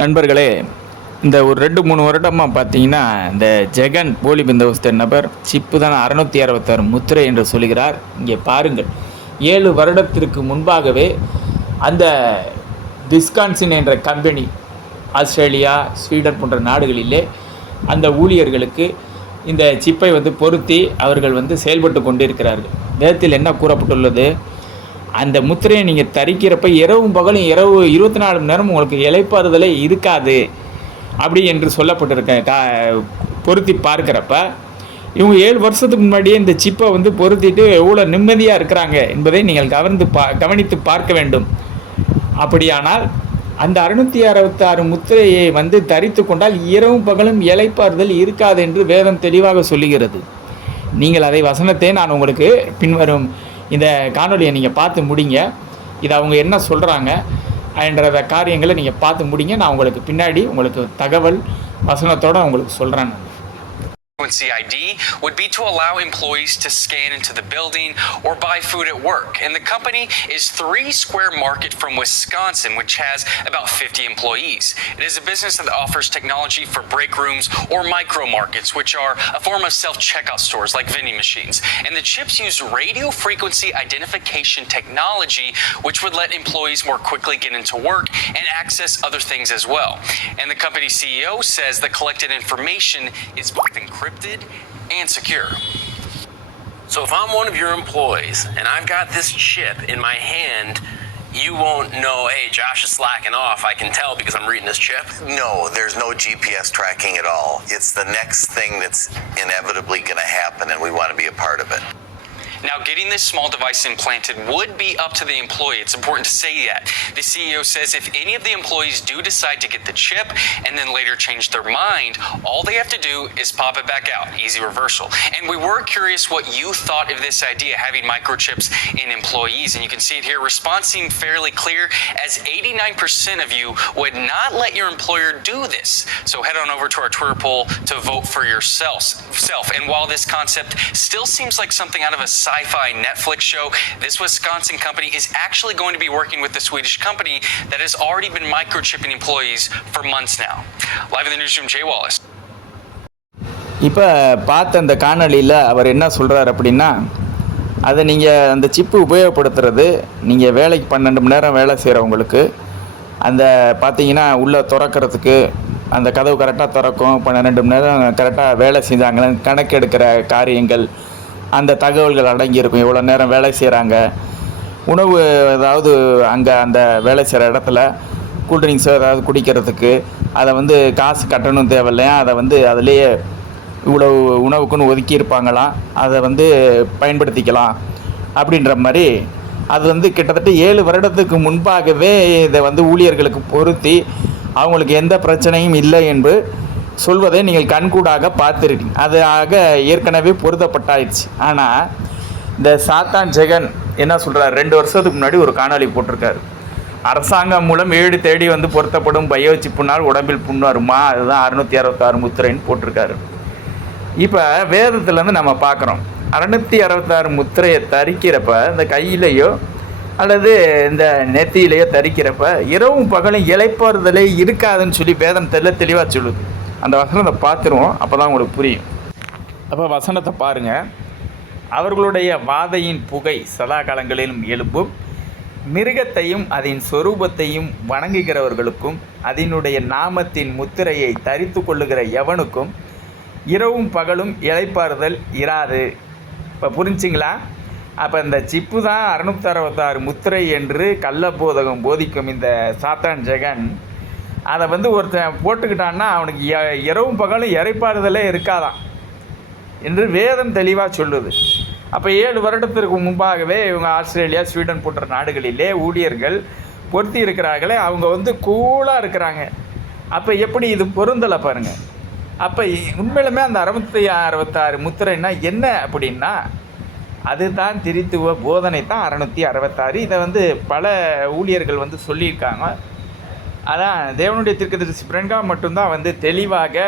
நண்பர்களே இந்த ஒரு ரெண்டு மூணு வருடமாக பார்த்தீங்கன்னா இந்த ஜெகன் போலி பந்தோபஸ்த நபர் சிப்பு தான் அறநூற்றி அறுபத்தாறு முத்திரை என்று சொல்கிறார் இங்கே பாருங்கள். ஏழு வருடத்திற்கு முன்பாகவே அந்த டிஸ்கான்சின் என்ற கம்பெனி ஆஸ்திரேலியா ஸ்வீடன் போன்ற நாடுகளிலே அந்த ஊழியர்களுக்கு இந்த சிப்பை வந்து பொருத்தி அவர்கள் வந்து செயல்பட்டு கொண்டிருக்கிறார்கள். வேதத்தில் என்ன கூறப்பட்டுள்ளது? அந்த முத்திரையை நீங்கள் தரிக்கிறப்ப இரவும் பகலும் இரவு இருபத்தி நாலு மணி நேரம் உங்களுக்கு இலைப்பாறுதலே இருக்காது. அப்படி என்று சொல்லப்பட்டிருக்க கா பொருத்தி பார்க்குறப்ப இவங்க ஏழு வருஷத்துக்கு முன்னாடியே இந்த சிப்பை வந்து பொருத்திட்டு எவ்வளோ நிம்மதியாக இருக்கிறாங்க என்பதை நீங்கள் கவர்ந்து பா கவனித்து பார்க்க வேண்டும். அப்படியானால் அந்த அறுநூத்தி அறுபத்தாறு முத்திரையை வந்து தரித்து கொண்டால் இரவும் பகலும் இலைப்பாறுதல் இருக்காது என்று வேதம் தெளிவாக சொல்லுகிறது. நீங்கள் அதை வசனத்தை நான் உங்களுக்கு பின்வரும் இந்த காணொலியை நீங்கள் பார்த்து முடிங்க. இதை அவங்க என்ன சொல்கிறாங்க என்ற காரியங்களை நீங்கள் பார்த்து முடிங்க. நான் உங்களுக்கு பின்னாடி உங்களுக்கு தகவல் வசனத்தோடு உங்களுக்கு சொல்கிறேன் Frequency ID would be to allow employees to scan into the building or buy food at work. And the company is Three Square Market from Wisconsin, which has about 50 employees. It is a business that offers technology for break rooms or micro markets, which are a form of self checkout stores like vending machines. And the chips use radio frequency identification technology, which would let employees more quickly get into work and access other things as well. And the company CEO says the collected information is both encrypted and secure. So if I'm one of your employees and I've got this chip in my hand, you won't know, hey, Josh is slacking off. I can tell because I'm reading this chip. No, there's no GPS tracking at all. It's the next thing that's inevitably going to happen, and we want to be a part of it. Now, getting this small device implanted would be up to the employee. It's important to say that. The CEO says if any of the employees do decide to get the chip and then later change their mind, all they have to do is pop it back out. Easy reversal. And we were curious what you thought of this idea, having microchips in employees. And you can see it here. Response seemed fairly clear, as 89% of you would not let your employer do this. So head on over to our Twitter poll to vote for yourself. And while this concept still seems like something out of a sci-fi Netflix show, this Wisconsin company is actually going to be working with the Swedish company that has already been microchipping employees for months now. Live in the newsroom, Jay Wallace. இப்போ பார்த்த அந்த காணொலியில் அவர் என்ன சொல்கிறார் அப்படின்னா அதை நீங்கள் அந்த சிப்பு உபயோகப்படுத்துறது நீங்கள் வேலைக்கு பன்னெண்டு மணி நேரம் வேலை செய்கிறவங்களுக்கு அந்த பார்த்தீங்கன்னா உள்ளே திறக்கிறதுக்கு அந்த கதவு கரெக்டாக திறக்கும் பன்னெண்டு மணி நேரம் கரெக்டாக வேலை செஞ்சாங்களே கணக்கெடுக்கிற காரியங்கள் அந்த தகவல்கள் அடங்கியிருக்கும். எவ்வளோ நேரம் வேலை செய்கிறாங்க உணவு ஏதாவது அங்கே அந்த வேலை செய்கிற இடத்துல கூல்ட்ரிங்க்ஸோ ஏதாவது குடிக்கிறதுக்கு அதை வந்து காசு கட்டணும் தேவையில்லையா? அதை வந்து அதிலேயே இவ்வளவு உணவுக்குன்னு ஒதுக்கியிருப்பாங்களாம் அதை வந்து பயன்படுத்திக்கலாம். அப்படின்ற மாதிரி அது வந்து கிட்டத்தட்ட ஏழு வருடத்துக்கு முன்பாகவே இதை வந்து ஊழியர்களுக்கு பொருத்தி அவங்களுக்கு எந்த பிரச்சனையும் இல்லை என்று சொல்வதை நீங்கள் கண்கூடாக பார்த்துருக்கீங்க. அது ஆக ஏற்கனவே பொருத்தப்பட்டாயிடுச்சு. ஆனால் இந்த சாத்தான் ஜெகன் என்ன சொல்கிறார் ரெண்டு வருஷத்துக்கு முன்னாடி ஒரு காணொளி போட்டிருக்காரு. அரசாங்கம் மூலம் ஏழு தேடி வந்து பொருத்தப்படும் பயோ சிப்புனால் உடம்பில் புண் வருமா? அதுதான் அறுநூத்தி அறுபத்தாறு முத்திரைன்னு போட்டிருக்காரு. இப்போ வேதத்துலேருந்து நம்ம பார்க்குறோம். அறுநூத்தி அறுபத்தாறு முத்திரையை தரிக்கிறப்ப இந்த கையிலையோ அல்லது இந்த நெத்தியிலையோ தரிக்கிறப்ப இரவும் பகலும் இலைப்பாறுதலே இருக்காதுன்னு சொல்லி வேதம் தெல்ல தெளிவாக சொல்லுது. அந்த வசனத்தை பார்த்துருவோம் அப்போ தான் உங்களுக்கு புரியும். அப்போ வசனத்தை பாருங்கள் அவர்களுடைய வாதையின் புகை சதா காலங்களிலும் எழும்பும் மிருகத்தையும் அதன் சொரூபத்தையும் வணங்குகிறவர்களுக்கும் அதனுடைய நாமத்தின் முத்திரையை தரித்து கொள்ளுகிற எவனுக்கும் இரவும் பகலும் இழைப்பாறுதல் இராது. இப்போ புரிஞ்சிங்களா? அப்போ இந்த சிப்பு தான் அறுநூத்தி அறுபத்தாறு முத்திரை என்று கள்ள போதகம் போதிக்கும் இந்த சாத்தான் ஜெகன் அதை வந்து ஒருத்தன் போட்டுக்கிட்டான்னா அவனுக்கு இரவும் பகலும் இறைப்பாறுதலே இருக்காதான் என்று வேதம் தெளிவாக சொல்லுது. அப்போ ஏழு வருடத்திற்கு முன்பாகவே இவங்க ஆஸ்திரேலியா ஸ்வீடன் போன்ற நாடுகளிலே ஊழியர்கள் பொருத்தி இருக்கிறார்களே அவங்க வந்து கூலாக இருக்கிறாங்க. அப்போ எப்படி இது பொருந்தலை பாருங்கள் அப்போ உண்மையிலுமே அந்த அறுபத்தி அறுபத்தாறு முத்திரைன்னா என்ன அப்படின்னா அதுதான் திரித்துவ போதனை தான் அறநூற்றி அறுபத்தாறு. இதை வந்து பல ஊழியர்கள் வந்து சொல்லியிருக்காங்க. அதான் தேவனுடைய திருக்கதரிசி பிரங்கா மட்டும்தான் வந்து தெளிவாக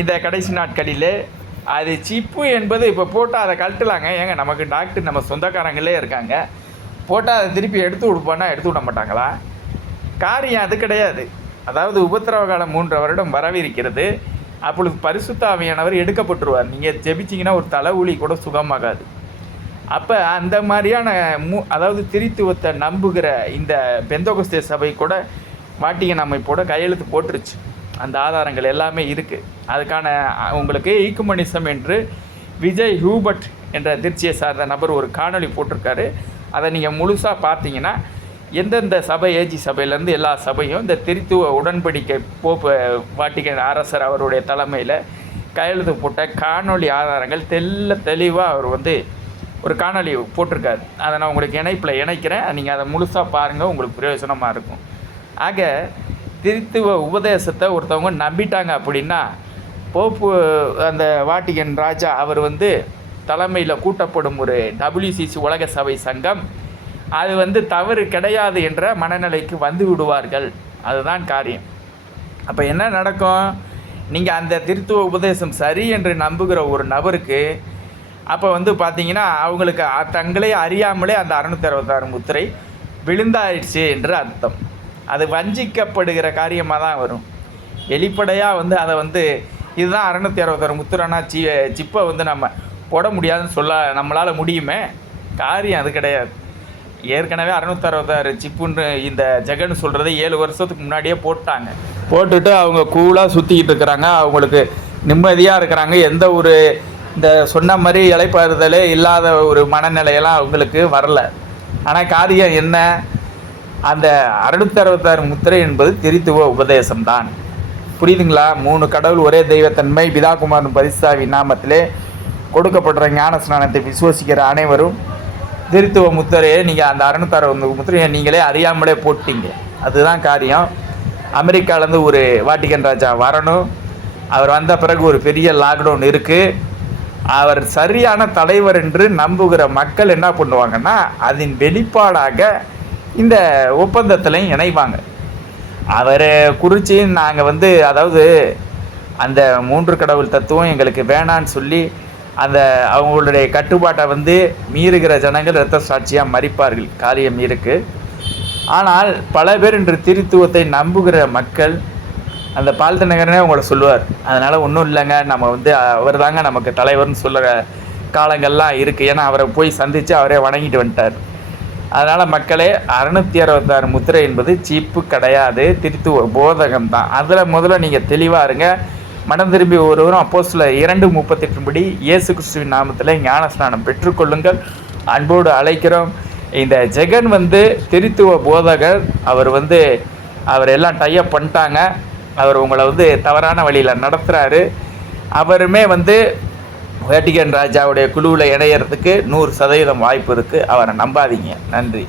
இந்த கடைசி நாட்களிலே அது சிப்பு என்பது இப்போ போட்டால் அதை கழட்டலாங்க. ஏங்க நமக்கு டாக்டர் நம்ம சொந்தக்காரங்களே இருக்காங்க. போட்டால் அதை திருப்பி எடுத்து கொடுப்பானா எடுத்து விட மாட்டாங்களா? காரியம் அது கிடையாது. அதாவது உபத்திரவ காலம் மூன்று வருடம் வரவிருக்கிறது. அப்பொழுது பரிசுத்தாவியானவர் எடுக்கப்பட்டுருவார். நீங்கள் ஜெபிச்சிங்கன்னா ஒரு தலைவலி கூட சுகமாகாது. அப்போ அந்த மாதிரியான மூ அதாவது திரித்துவத்தை நம்புகிற இந்த பெந்தோகஸ்தே சபை கூட வாட்டிகன் அமைப்போட கையெழுத்து போட்டுருச்சு. அந்த ஆதாரங்கள் எல்லாமே இருக்குது அதுக்கான உங்களுக்கு ஈக்குமனிசம் என்று விஜய் ஹூபர்ட் என்ற திருச்சியை சார்ந்த நபர் ஒரு காணொளி போட்டிருக்காரு. அதை நீங்கள் முழுசாக பார்த்தீங்கன்னா எந்தெந்த சபை ஏஜி சபையிலேருந்து எல்லா சபையும் இந்த திருத்துவ உடன்படிக்கை போப்பு வாட்டிகன் அரசர் அவருடைய தலைமையில் கையெழுத்து போட்ட காணொளி ஆதாரங்கள் தெல்ல தெளிவாக அவர் வந்து ஒரு காணொளி போட்டிருக்காரு. அதை நான் உங்களுக்கு இணைப்பில் இணைக்கிறேன். நீங்கள் அதை முழுசாக பாருங்கள் உங்களுக்கு பிரயோஜனமாக இருக்கும். ஆக திருத்துவ உபதேசத்தை ஒருத்தவங்க நம்பிட்டாங்க அப்படின்னா போப்பு அந்த வாட்டிகன் ராஜா அவர் வந்து தலைமையில் கூட்டப்படும் ஒரு டபிள்யூசிசி உலக சபை சங்கம். அது வந்து தவறு கிடையாது என்ற மனநிலைக்கு வந்து விடுவார்கள். அதுதான் காரியம். அப்போ என்ன நடக்கும்? நீங்கள் அந்த திருத்துவ உபதேசம் சரி என்று நம்புகிற ஒரு நபருக்கு அப்போ வந்து பார்த்தீங்கன்னா அவங்களுக்கு தங்களே அறியாமலே அந்த அறுநூத்தி அறுபத்தாறு முத்திரை விழுந்தாயிடுச்சு என்று அர்த்தம். அது வஞ்சிக்கப்படுகிற காரியமாக தான் வரும். வெளிப்படையாக வந்து அதை வந்து இதுதான் அறநூற்றி அறுபத்தாறு முத்துரானா சி சிப்பை வந்து நம்ம போட முடியாதுன்னு சொல்ல நம்மளால் முடியுமே? காரியம் அது கிடையாது. ஏற்கனவே அறுநூத்தி அறுபத்தாறு சிப்புன்னு இந்த ஜெகன் சொல்கிறத ஏழு வருஷத்துக்கு முன்னாடியே போட்டாங்க. போட்டுட்டு அவங்க கூலாக சுற்றிக்கிட்டு இருக்கிறாங்க. அவங்களுக்கு நிம்மதியாக இருக்கிறாங்க. எந்த ஒரு இந்த சொன்ன மாதிரி இலைப்பாறுதலே இல்லாத ஒரு மனநிலையெல்லாம் அவங்களுக்கு வரல. ஆனால் காரியம் என்ன? அந்த அறுநூத்தி அறுபத்தாறு முத்திரை என்பது திரித்துவ உபதேசம்தான். புரியுதுங்களா? மூணு கடவுள் ஒரே தெய்வத்தன்மை பிதாகுமாரன் பரிசாவி நாமத்திலே கொடுக்கப்படுற ஞான ஸ்நானத்தை விசுவசிக்கிற அனைவரும் திருத்துவ முத்திரையை நீங்கள் அந்த அறுநூத்தாறு முத்திரையை நீங்களே அறியாமலே போட்டீங்க. அதுதான் காரியம். அமெரிக்காவிலேருந்து ஒரு வாட்டிகன் ராஜா வரணும். அவர் வந்த பிறகு ஒரு பெரிய லாக்டவுன் இருக்குது அவர் சரியான தலைவர் என்று நம்புகிற மக்கள் என்ன பண்ணுவாங்கன்னா அதன் வெளிப்பாடாக இந்த ஒப்பந்தத்திலையும் இணைவாங்க. அவரை குறித்து நாங்கள் வந்து அதாவது அந்த மூன்று கடவுள் தத்துவம் எங்களுக்கு வேணான்னு சொல்லி அந்த அவங்களுடைய கட்டுப்பாட்டை வந்து மீறுகிற ஜனங்கள் இரத்த சாட்சியாக மறிப்பார்கள் காரியம் இருக்கு. ஆனால் பல பேர் இன்று திருத்துவத்தை நம்புகிற மக்கள் அந்த பால்த நகரனே உங்களை சொல்லுவார். அதனால் ஒன்றும் இல்லைங்க நம்ம வந்து அவர் தாங்க நமக்கு தலைவர்னு சொல்லுற காலங்கள்லாம் இருக்குது ஏன்னா அவரை போய் சந்தித்து அவரே வணங்கிட்டு வந்துட்டார். அதனால் மக்களே அறுநூத்தி அறுபத்தாறு முத்திரை என்பது சீப்பு கிடையாது திருத்துவ போதகம் தான் அதில் முதல்ல நீங்கள் தெளிவாக இருங்க. மனம் திரும்பி ஒருவரும் அப்போ சில இரண்டு முப்பத்தெட்டு படி இயேசு கிறிஸ்துவின் நாமத்தில் ஞானஸ்நானம் பெற்றுக்கொள்ளுங்கள் அன்போடு அழைக்கிறோம். இந்த ஜெகன் வந்து திருத்துவ போதகர். அவர் வந்து அவர் எல்லாம் டைப் பண்ணிட்டாங்க. அவர் உங்களை வந்து தவறான வழியில் நடத்துகிறாரு அவருமே வந்து வேட்டிகன் ராஜாவுடைய குழுவில் இணையறதுக்கு நூறு சதவீதம் வாய்ப்பு இருக்குது அவரை நம்பாதீங்க. நன்றி.